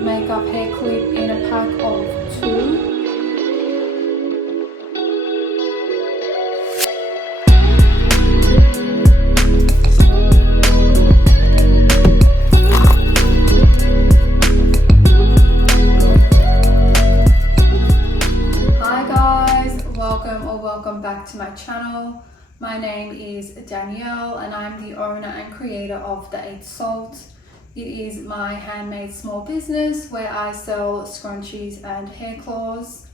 makeup hair clip in a pack of 2. Welcome back to my channel. My name is Danielle and I'm the owner and creator of The Eighth Salt. It is my handmade small business where I sell scrunchies and hair claws.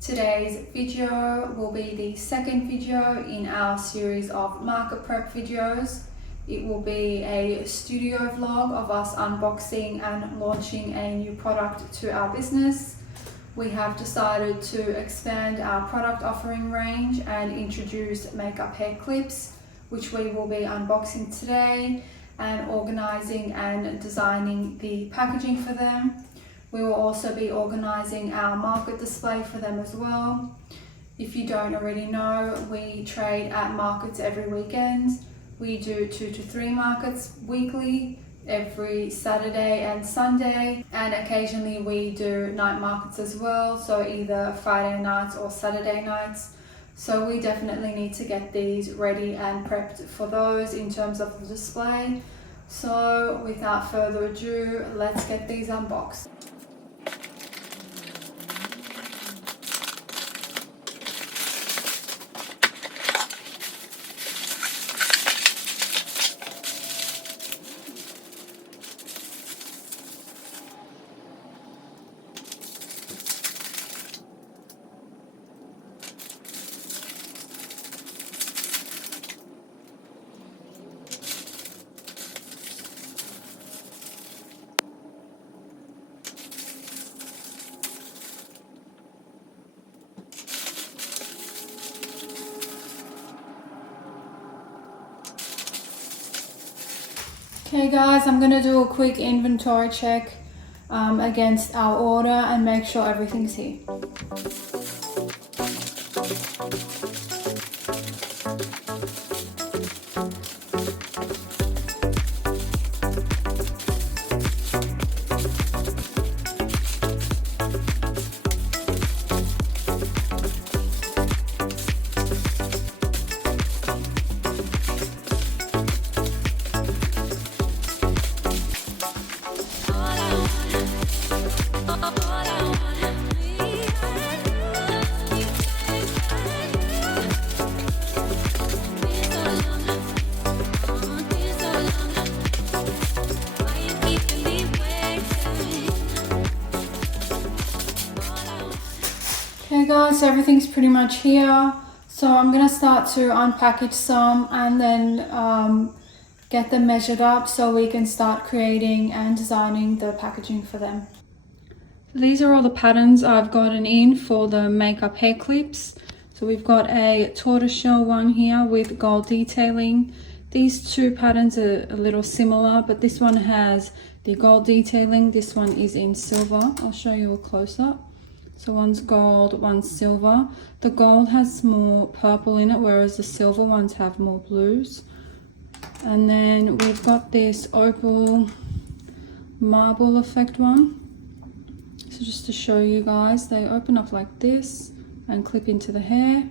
Today's video will be the second video in our series of market prep videos. It will be a studio vlog of us unboxing and launching a new product to our business. We have decided to expand our product offering range and introduce makeup hair clips, which we will be unboxing today, and organizing and designing the packaging for them. We will also be organizing our market display for them as well. If you don't already know, we trade at markets every weekend. We do 2 to 3 markets weekly, every Saturday and Sunday, and occasionally we do night markets as well, so either Friday nights or Saturday nights. So we definitely need to get these ready and prepped for those in terms of the display. So without further ado, let's get these unboxed. Okay guys, I'm going to do a quick inventory check against our order and make sure everything's here. Okay guys, so everything's pretty much here. So I'm going to start to unpackage some and then get them measured up so we can start creating and designing the packaging for them. These are all the patterns I've gotten in for the makeup hair clips. So we've got a tortoiseshell one here with gold detailing. These two patterns are a little similar, but this one has the gold detailing. This one is in silver. I'll show you a close-up. So one's gold, one's silver. The gold has more purple in it, whereas the silver ones have more blues. And then we've got this opal marble effect one. So just to show you guys, they open up like this and clip into the hair.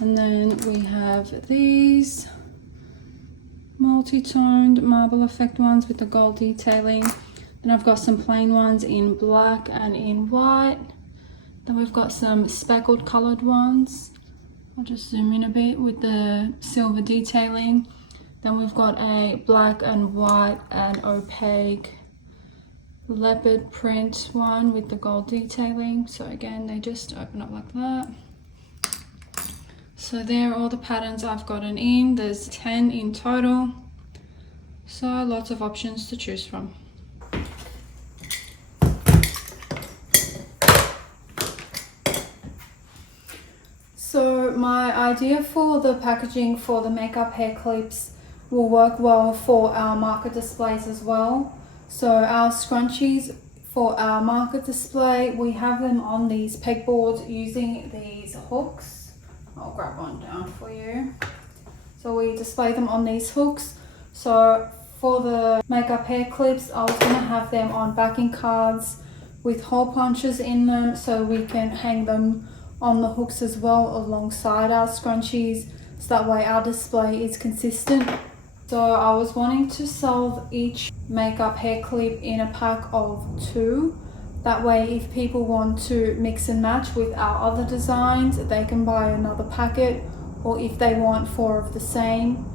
And then we have these multi-toned marble effect ones with the gold detailing. Then I've got some plain ones in black and in white. Then we've got some speckled colored ones. I'll just zoom in a bit with the silver detailing. Then we've got a black and white and opaque leopard print one with the gold detailing. So again, they just open up like that. So there are all the patterns I've gotten in. There's 10 in total. So lots of options to choose from. So my idea for the packaging for the makeup hair clips will work well for our market displays as well. So our scrunchies for our market display, we have them on these pegboards using these hooks. I'll grab one down for you. So we display them on these hooks. So For the makeup hair clips, I was going to have them on backing cards with hole punches in them so we can hang them on the hooks as well alongside our scrunchies, so that way our display is consistent. So I was wanting to sell each makeup hair clip in a pack of 2. That way if people want to mix and match with our other designs, they can buy another packet, or if they want 4 of the same,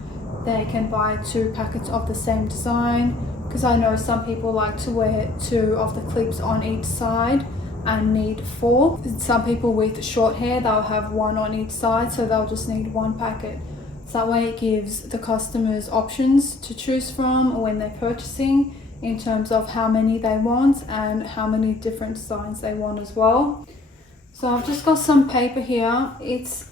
they can buy 2 packets of the same design, because I know some people like to wear 2 of the clips on each side and need 4. Some people with short hair, they'll have 1 on each side, so they'll just need 1 packet. So that way it gives the customers options to choose from when they're purchasing, in terms of how many they want and how many different designs they want as well. So I've just got some paper here. It's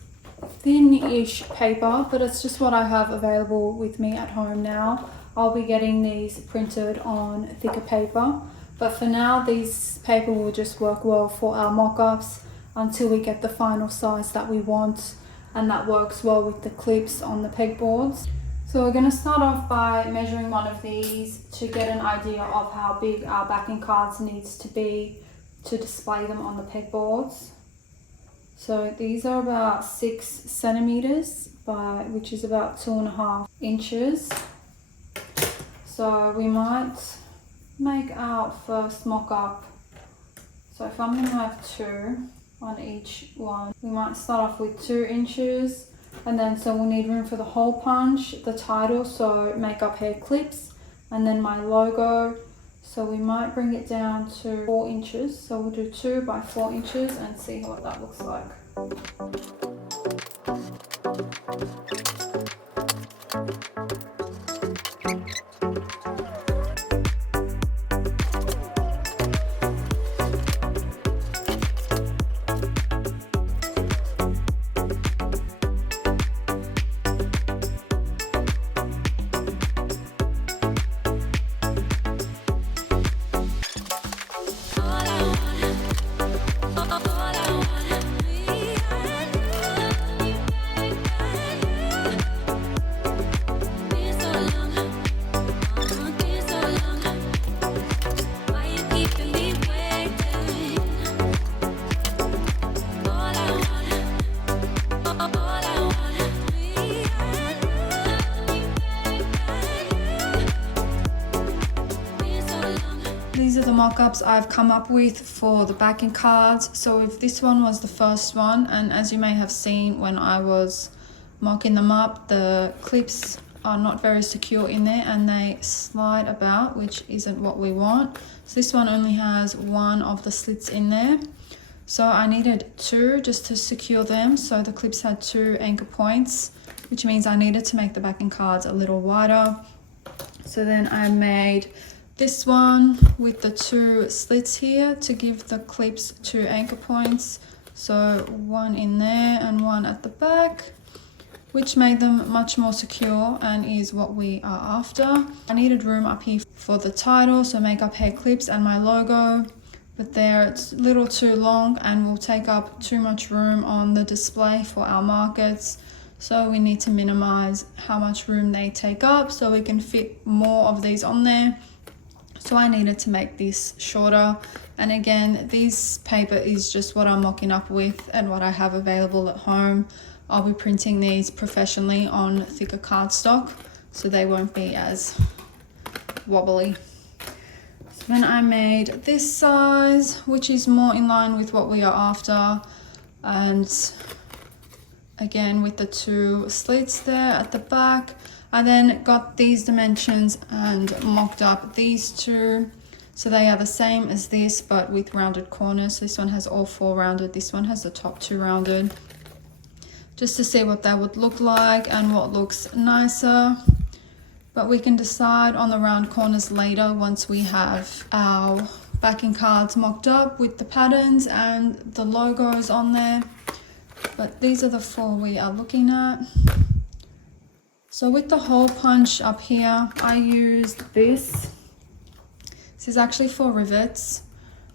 thin-ish paper, but it's just what I have available with me at home now. I'll be getting these printed on thicker paper, but for now these paper will just work well for our mock-ups until we get the final size that we want, and that works well with the clips on the pegboards. So we're going to start off by measuring one of these to get an idea of how big our backing cards needs to be to display them on the pegboards. So these are about 6 centimeters by, which is about 2.5 inches. So we might make our first mock-up. So if I'm going to have 2 on each one, we might start off with 2 inches, and then so we'll need room for the hole punch, the title, so makeup hair clips, and then my logo. So we might bring it down to 4 inches. So we'll do 2 by 4 inches and see what that looks like. These are the mock-ups I've come up with for the backing cards. So if this one was the first one, and as you may have seen when I was mocking them up, the clips are not very secure in there and they slide about, which isn't what we want. So this one only has 1 of the slits in there. So I needed 2 just to secure them. So the clips had 2 anchor points, which means I needed to make the backing cards a little wider. So then I made this one with the 2 slits here to give the clips 2 anchor points. So 1 in there and 1 at the back, which made them much more secure and is what we are after. I needed room up here for the title, so makeup hair clips, and my logo, but there it's a little too long and will take up too much room on the display for our markets. So we need to minimize how much room they take up so we can fit more of these on there. So I needed to make this shorter, and again, this paper is just what I'm mocking up with and what I have available at home. I'll be printing these professionally on thicker cardstock so they won't be as wobbly. So then I made this size, which is more in line with what we are after, and again with the 2 slits there at the back. I then got these dimensions and mocked up these 2. So they are the same as this, but with rounded corners. So this one has all 4 rounded. This one has the top 2 rounded. Just to see what that would look like and what looks nicer. But we can decide on the round corners later once we have our backing cards mocked up with the patterns and the logos on there. But these are the 4 we are looking at. So with the hole punch up here, I used this. This is actually for rivets,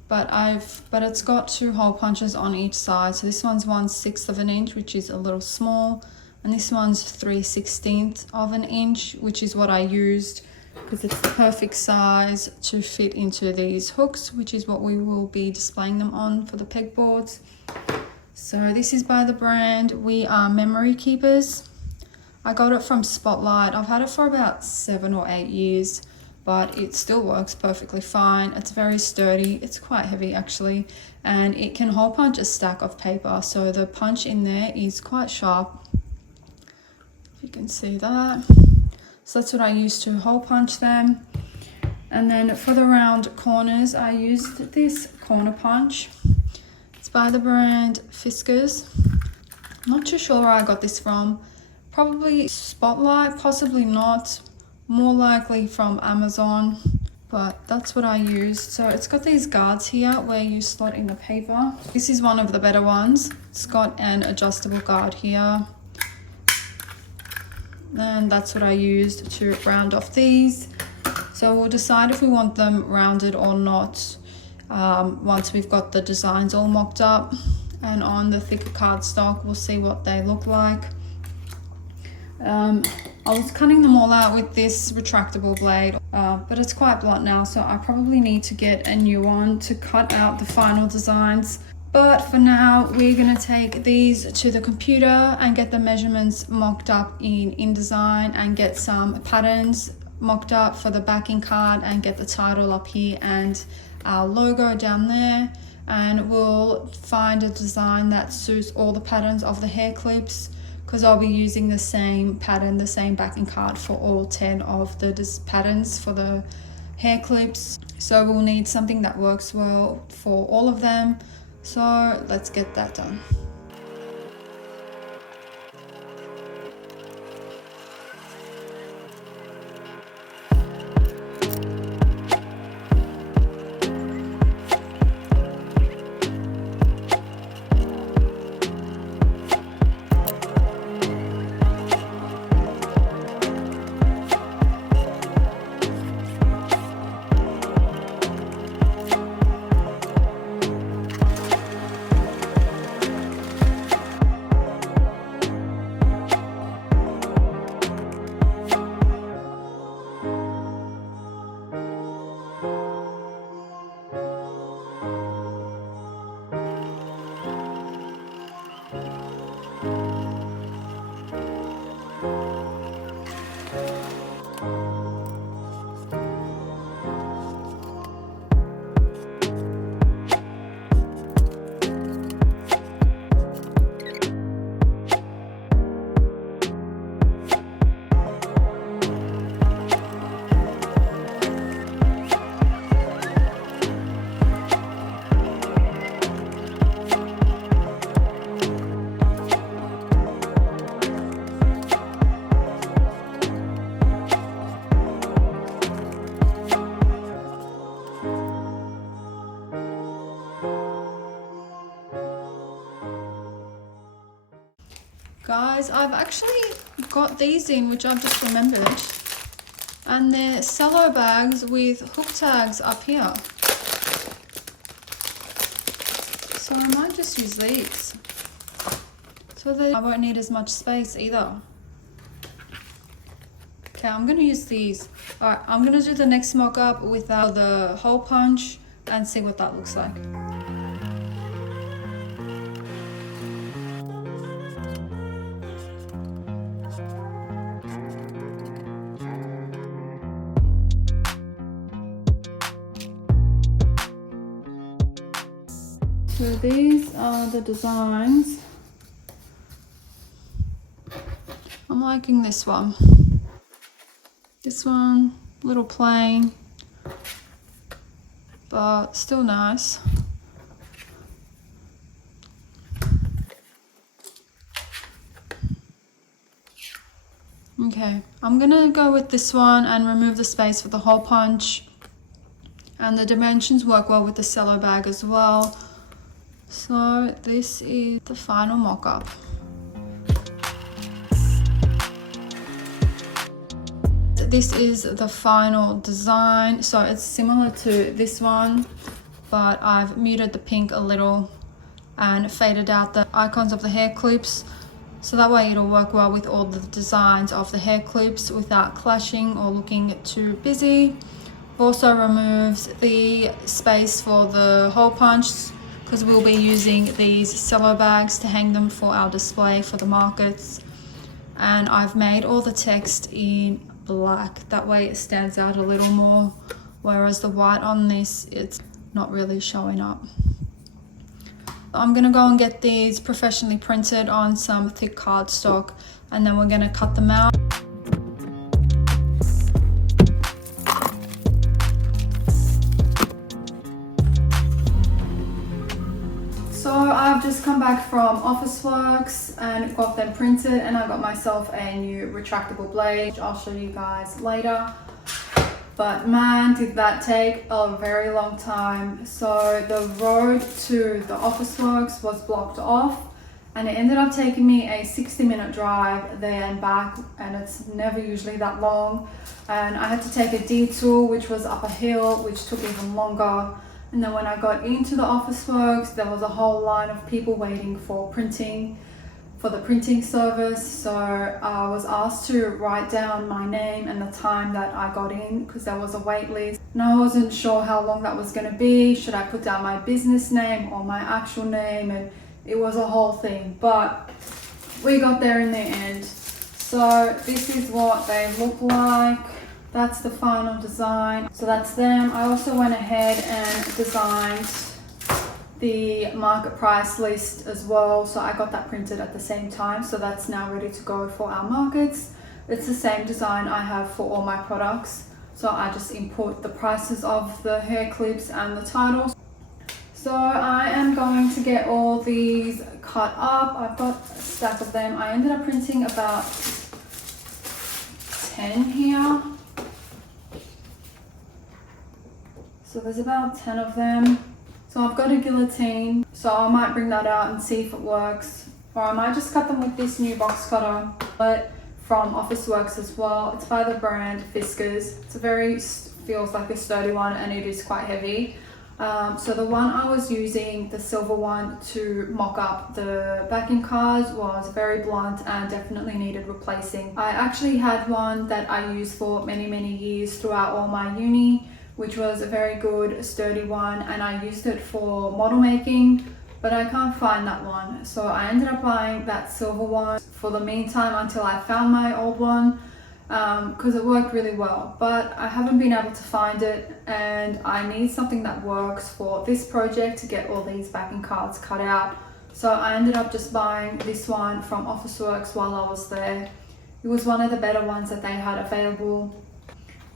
but it's got 2 hole punches on each side. So this one's 1/6 of an inch, which is a little small, and this one's 3/16 of an inch, which is what I used because it's the perfect size to fit into these hooks, which is what we will be displaying them on for the pegboards. So this is by the brand We Are Memory Keepers. I got it from Spotlight. I've had it for about 7 or 8 years, but it still works perfectly fine. It's very sturdy. It's quite heavy actually, and it can hole punch a stack of paper. So the punch in there is quite sharp. If you can see that. So that's what I use to hole punch them. And then for the round corners, I used this corner punch. It's by the brand Fiskars. I'm not too sure where I got this from. Probably Spotlight, possibly not. More likely from Amazon, but that's what I used. So it's got these guards here where you slot in the paper. This is one of the better ones. It's got an adjustable guard here. And that's what I used to round off these. So we'll decide if we want them rounded or not once we've got the designs all mocked up. And on the thicker cardstock, we'll see what they look like. I was cutting them all out with this retractable blade, but it's quite blunt now, so I probably need to get a new one to cut out the final designs. But for now, we're going to take these to the computer and get the measurements mocked up in InDesign and get some patterns mocked up for the backing card and get the title up here and our logo down there. And we'll find a design that suits all the patterns of the hair clips, because I'll be using the same pattern, the same backing card for all 10 of the patterns for the hair clips. So we'll need something that works well for all of them. So let's get that done. Guys, I've actually got these in, which I've just remembered, and they're cello bags with hook tags up here. So I might just use these, so that I won't need as much space either. Okay, I'm gonna use these. All right, I'm gonna do the next mock-up without the hole punch and see what that looks like. So these are the designs. I'm liking this one. This one, a little plain, but still nice. Okay, I'm gonna go with this one and remove the space for the hole punch. And the dimensions work well with the cello bag as well. So this is the final mock-up. This is the final design. So it's similar to this one, but I've muted the pink a little and faded out the icons of the hair clips. so that way it'll work well with all the designs of the hair clips without clashing or looking too busy. Also removes the space for the hole punch, because we'll be using these cello bags to hang them for our display for the markets. And I've made all the text in black, that way it stands out a little more, whereas the white on this, it's not really showing up. I'm gonna go and get these professionally printed on some thick cardstock, and then we're gonna cut them out. So I've just come back from Officeworks and got them printed, and I got myself a new retractable blade, which I'll show you guys later. But man, did that take a very long time. So the road to the Officeworks was blocked off, and it ended up taking me a 60-minute drive there and back, and it's never usually that long. And I had to take a detour, which was up a hill, which took even longer. And then when I got into the Officeworks, there was a whole line of people waiting for the printing service. So I was asked to write down my name and the time that I got in, because there was a wait list. And I wasn't sure how long that was going to be. Should I put down my business name or my actual name? And it was a whole thing, but we got there in the end. So this is what they look like. That's the final design. So that's them. I also went ahead and designed the market price list as well. So I got that printed at the same time. So that's now ready to go for our markets. It's the same design I have for all my products. So I just import the prices of the hair clips and the titles. So I am going to get all these cut up. I've got a stack of them. I ended up printing about 10 here. So there's about 10 of them. So I've got a guillotine, so I might bring that out and see if it works. Or I might just cut them with this new box cutter, but from Officeworks as well. It's by the brand Fiskars. Feels like a sturdy one, and it is quite heavy. So the one I was using, the silver one, to mock up the backing cards was very blunt and definitely needed replacing. I actually had one that I used for many years throughout all my uni, which was a very good sturdy one, and I used it for model making, but I can't find that one. So I ended up buying that silver one for the meantime until I found my old one, because it worked really well, but I haven't been able to find it, and I need something that works for this project to get all these backing cards cut out. So I ended up just buying this one from Officeworks while I was there. It was one of the better ones that they had available.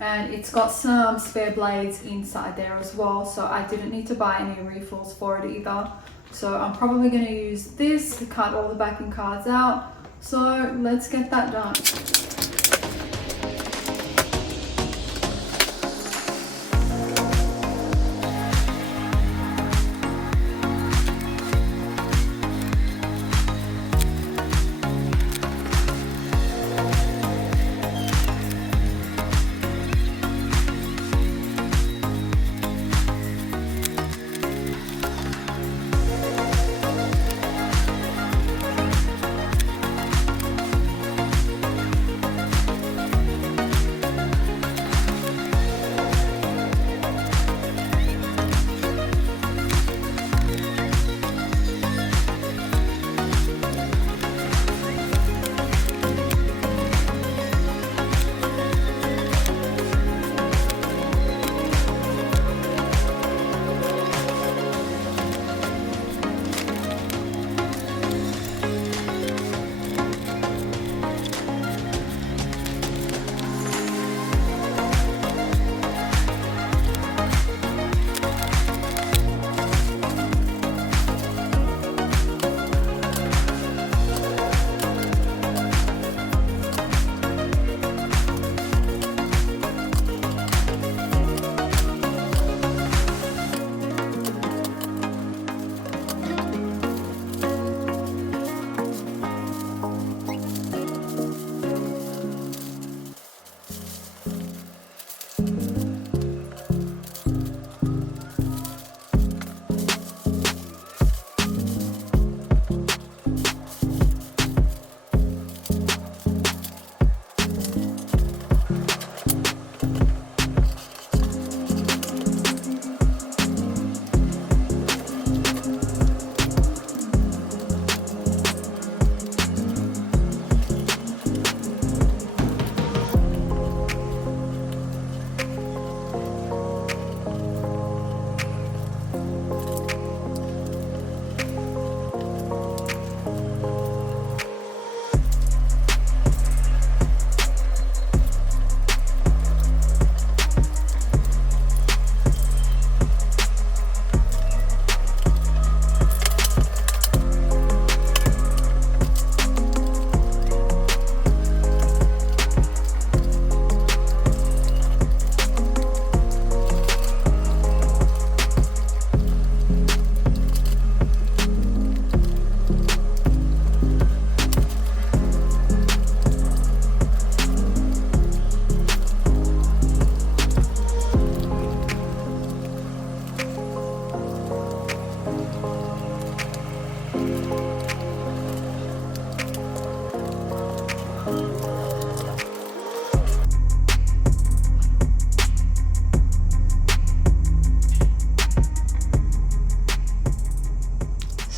And it's got some spare blades inside there as well, so I didn't need to buy any refills for it either. So I'm probably going to use this to cut all the backing cards out. So let's get that done.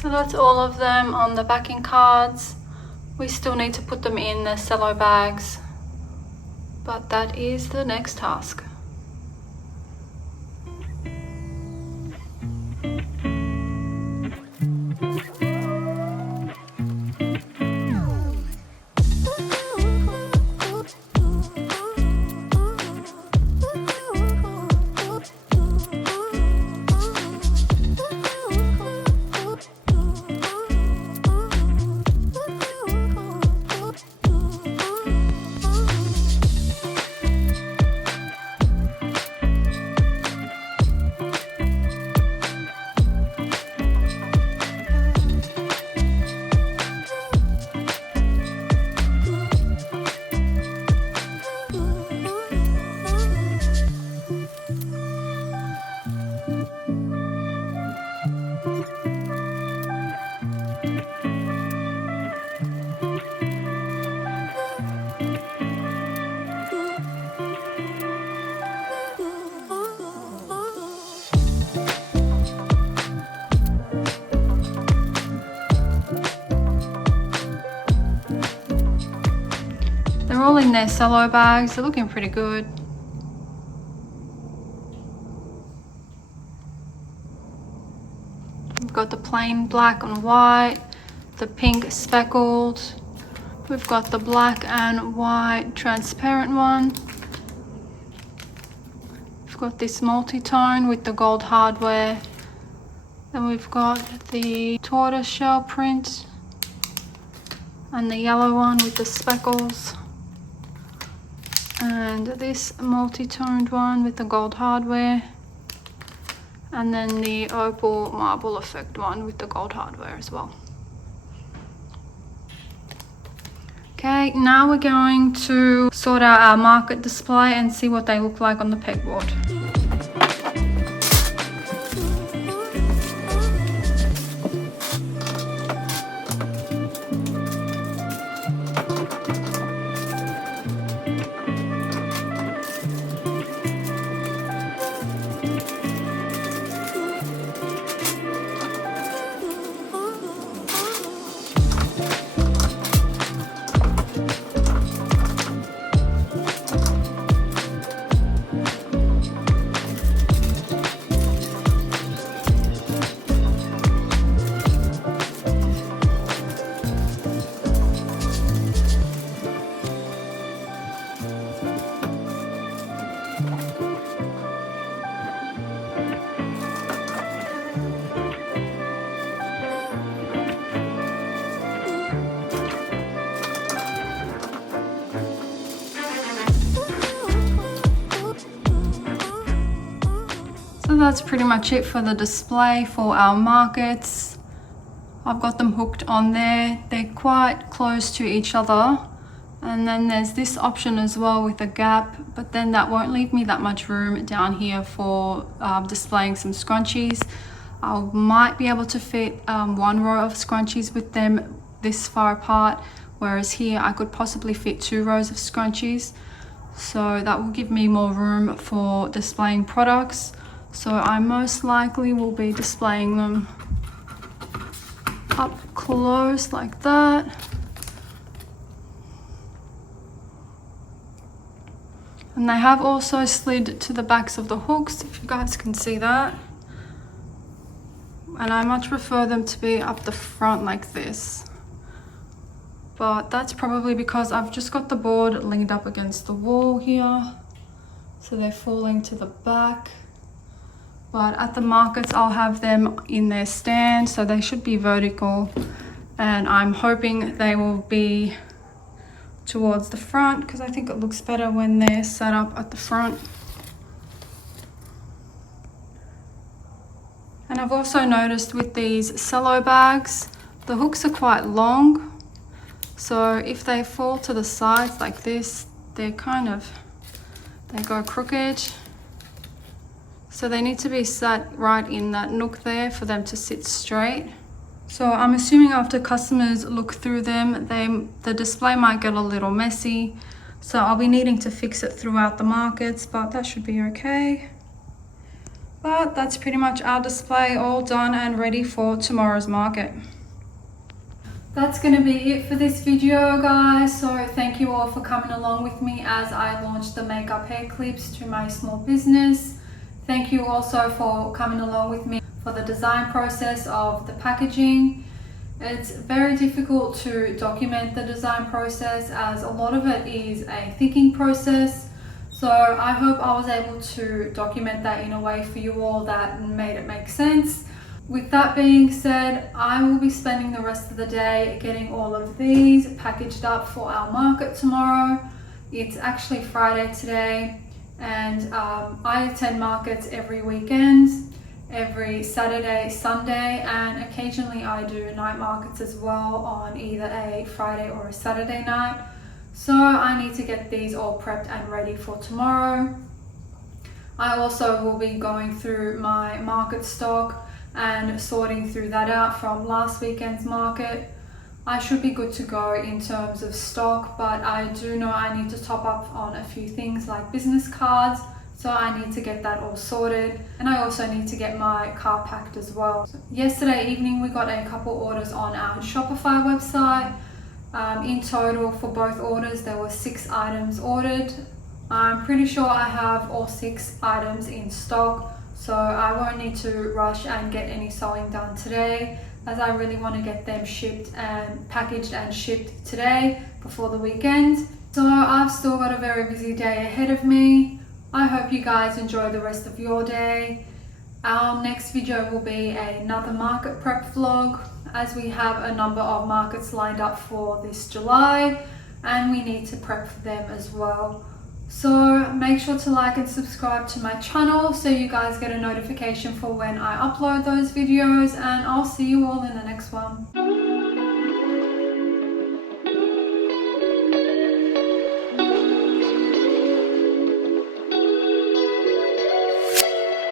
So that's all of them on the backing cards. We still need to put them in the cello bags, but that is the next task. They're all in their cello bags. They're looking pretty good. We've got the plain black and white, the pink speckled. We've got the black and white transparent one. We've got this multi-tone with the gold hardware. Then we've got the tortoiseshell print and the yellow one with the speckles. And this multi-toned one with the gold hardware. And then the opal marble effect one with the gold hardware as well. Okay, now we're going to sort out our market display and see what they look like on the pegboard. So that's pretty much it for the display for our markets. I've got them hooked on there. They're quite close to each other. And then there's this option as well with a gap, but then that won't leave me that much room down here for displaying some scrunchies. I might be able to fit one row of scrunchies with them this far apart, whereas here I could possibly fit 2 rows of scrunchies. So that will give me more room for displaying products. So I most likely will be displaying them up close like that. And they have also slid to the backs of the hooks, if you guys can see that. And I much prefer them to be up the front like this. But that's probably because I've just got the board leaned up against the wall here. So they're falling to the back. But at the markets, I'll have them in their stand, so they should be vertical. And I'm hoping they will be towards the front because I think it looks better when they're set up at the front. And I've also noticed with these cello bags, the hooks are quite long. So if they fall to the sides like this, they go crooked. So they need to be set right in that nook there for them to sit straight. So I'm assuming after customers look through them, the display might get a little messy. So I'll be needing to fix it throughout the markets, but that should be okay. But that's pretty much our display all done and ready for tomorrow's market. That's going to be it for this video, guys. So thank you all for coming along with me as I launched the makeup hair clips to my small business. Thank you also for coming along with me for the design process of the packaging. It's very difficult to document the design process as a lot of it is a thinking process. So I hope I was able to document that in a way for you all that made it make sense. With that being said, I will be spending the rest of the day getting all of these packaged up for our market tomorrow. It's actually Friday today, and I attend markets every weekend, every Saturday, Sunday, and occasionally I do night markets as well on either a Friday or a Saturday night. So I need to get these all prepped and ready for tomorrow. I also will be going through my market stock and sorting through that out from last weekend's market. I should be good to go in terms of stock, but I do know I need to top up on a few things like business cards, so I need to get that all sorted, and I also need to get my car packed as well. So yesterday evening we got a couple orders on our Shopify website. In total for both orders there were 6 items ordered. I'm pretty sure I have all 6 items in stock, so I won't need to rush and get any sewing done today, as I really want to get them shipped and packaged and shipped today before the weekend. So I've still got a very busy day ahead of me. I hope you guys enjoy the rest of your day. Our next video will be another market prep vlog, as we have a number of markets lined up for this July and we need to prep for them as well. So make sure to like and subscribe to my channel so you guys get a notification for when I upload those videos, and I'll see you all in the next one.